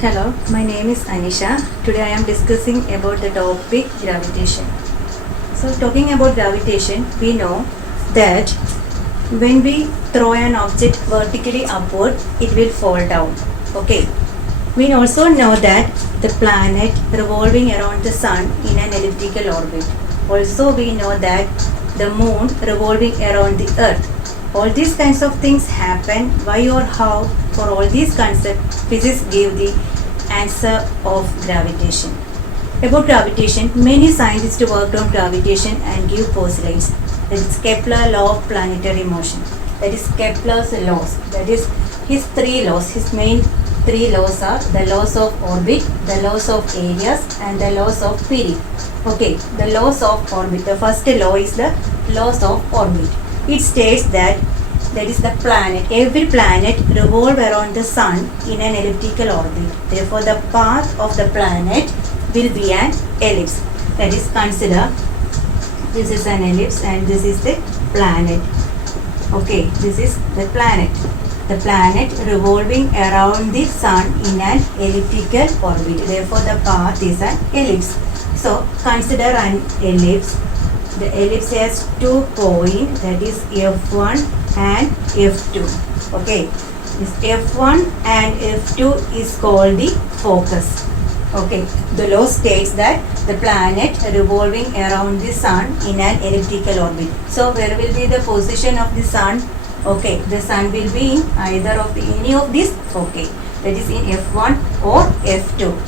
Hello, my name is Anisha. Today I am discussing about the topic gravitation. So talking about gravitation, we know that when we throw an object vertically upward, it will fall down. Okay. We also know that the planet revolving around the sun in an elliptical orbit. Also we know that the moon revolving around the earth. All these kinds of things happen. Why or how? For all these concepts, physics give the answer of gravitation. About gravitation, many scientists worked on gravitation and give postulates. That is Kepler law of planetary motion. That is Kepler's laws. That is his three laws. His main three laws are the laws of orbit, the laws of areas, and the laws of period. Okay, the laws of orbit. The first law is the laws of orbit. It states that is the planet. Every planet revolves around the sun in an elliptical orbit. Therefore, the path of the planet will be an ellipse. That is, consider this is an ellipse and this is the planet. Okay, this is the planet. The planet revolving around the sun in an elliptical orbit. Therefore, the path is an ellipse. So, consider an ellipse. The ellipse has 2 points, that is F1 and F2. Okay, this F1 and F2 is called the focus. Okay, the law states that the planet revolving around the sun in an elliptical orbit. So, where will be the position of the sun? Okay, the sun will be in either of any of these. Okay, that is in F1 or F2.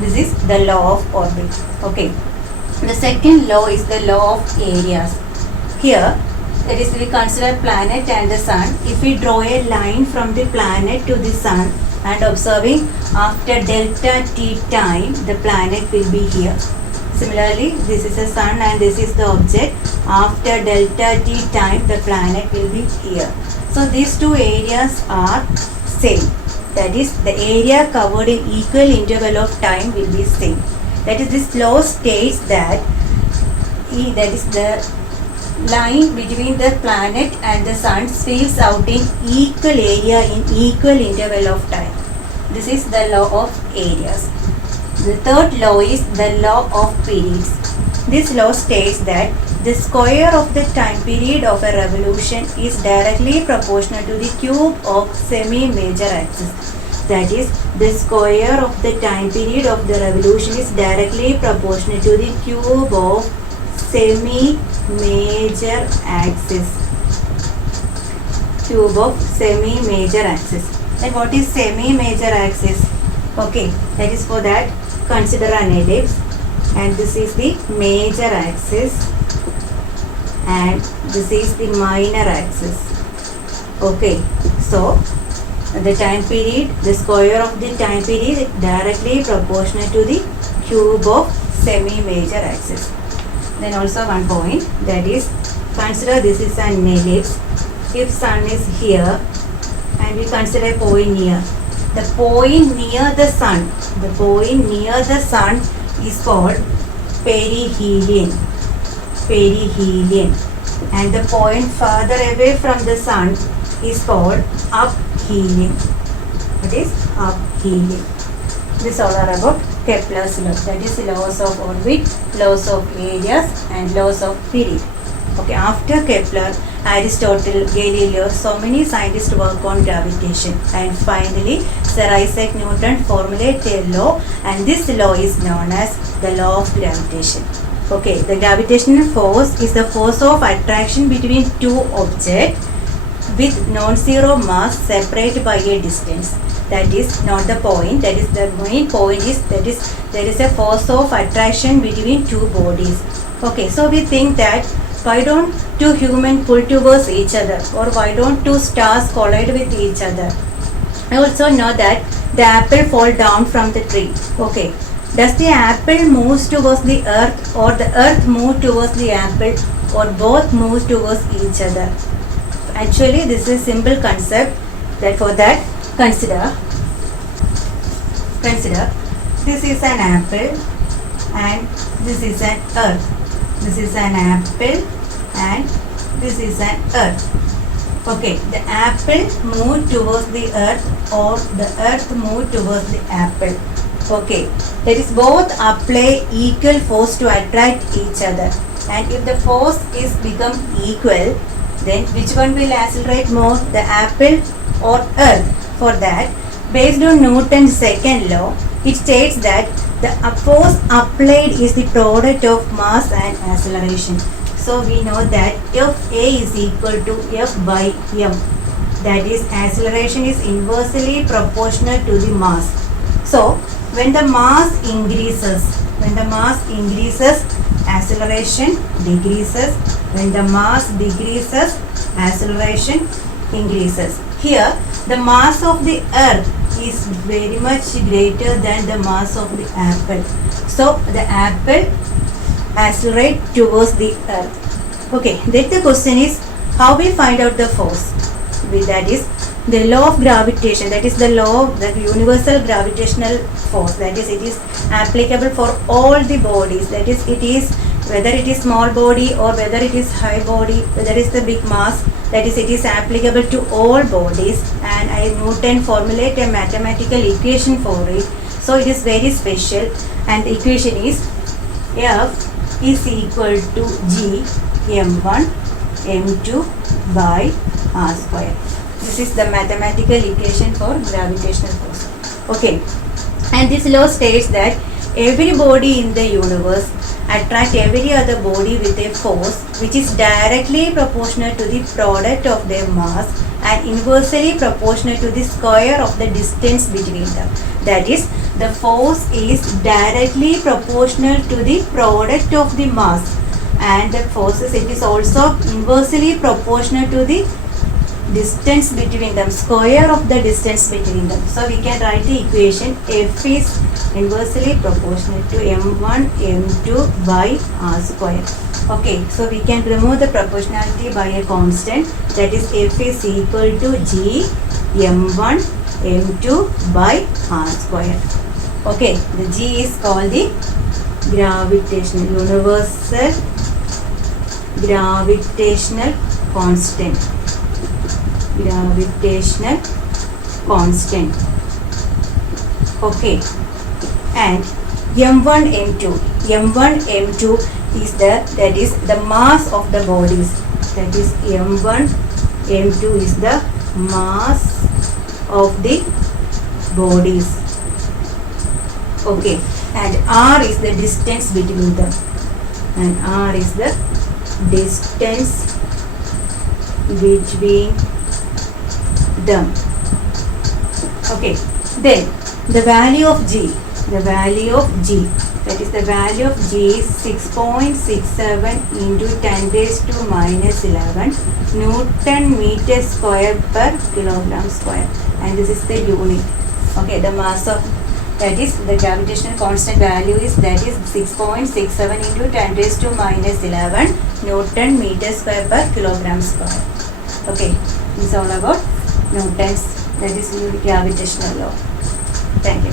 This is the law of orbit. Okay. The second law is the law of areas. Here, that is, we consider planet and the sun. If we draw a line from the planet to the sun and observing after delta t time, the planet will be here. Similarly, this is the sun and this is the object. After delta t time, the planet will be here. So, these two areas are same. That is, the area covered in equal interval of time will be same. That is, this law states that that is the line between the planet and the sun sweeps out in equal area in equal interval of time. This is the law of areas. The third law is the law of periods. This law states that the square of the time period of a revolution is directly proportional to the cube of semi-major axis. That is, the square of the time period of the revolution is directly proportional to the cube of semi-major axis. Cube of semi-major axis. And what is semi-major axis? Okay, that is, for that, consider an ellipse. And this is the major axis. And this is the minor axis. Okay, so the time period, the square of the time period is directly proportional to the cube of semi-major axis. Then also one point, that is, consider this is an ellipse. If sun is here and we consider a point near, the point near the sun is called perihelion. And the point farther away from the sun is called aphelion. It is aphelion. This all are about Kepler's laws. That is, laws of orbit, laws of areas, and laws of period. Okay, after Kepler, Aristotle, Galileo, so many scientists work on gravitation. And finally, Sir Isaac Newton formulated a law, and this law is known as the law of gravitation. Okay, the gravitational force is the force of attraction between two objects with non-zero mass separated by a distance. That is not the point. That is, the main point is that is there is a force of attraction between two bodies. Okay, so we think that why don't two humans pull towards each other, or why don't two stars collide with each other? I also know that the apple fall down from the tree. Okay, does the apple move towards the earth, or the earth move towards the apple, or both move towards each other? Actually, this is a simple concept. That for that, consider this is an apple and this is an earth. This is an apple and this is an earth. Okay, the apple moved towards the earth or the earth moved towards the apple. Okay, that is both apply equal force to attract each other. And if the force is become equal, then which one will accelerate more, the apple or earth? For that, based on Newton's second law, it states that the force applied is the product of mass and acceleration. So we know that Fa is equal to F by m. That is, acceleration is inversely proportional to the mass. So when the mass increases, acceleration decreases. When the mass decreases, acceleration increases. Here, the mass of the earth is very much greater than the mass of the apple. So the apple accelerate towards the earth. Okay, then the question is how we find out the force. That is the law of gravitation, that is the law of the universal gravitational force, that is it is applicable for all the bodies, that is it is whether it is small body or whether it is high body, whether it is the big mass, that is it is applicable to all bodies. And Newton formulate a mathematical equation for it, so it is very special. And the equation is F is equal to G m1 m2 by r square. This is the mathematical equation for gravitational force. Okay, and this law states that every body in the universe attract every other body with a force which is directly proportional to the product of their mass and inversely proportional to the square of the distance between them. That is, the force is directly proportional to the product of the mass, and the forces, it is also inversely proportional to the distance between them, square of the distance between them. So we can write the equation F is inversely proportional to m1 m2 by r square. Okay, so we can remove the proportionality by a constant, that is F is equal to G m1 m2 by r square. Okay, the G is called the gravitational, universal gravitational constant. Gravitational constant. Okay, and m1 m2 is that is the mass of the bodies, that is m1 m2 is the mass of the bodies. Okay, and r is the distance between them, and r is the distance between them. Okay, then the value of G, that is the value of G is 6.67 into 10 raised to minus 11 Newton meter square per kilogram square, and this is the unit. Okay, the mass of, that is the gravitational constant value is, that is 6.67 into 10 raised to minus 11 Newton meter square per kilogram square. Okay, this is all about Newton's, that is gravitational law. Thank you.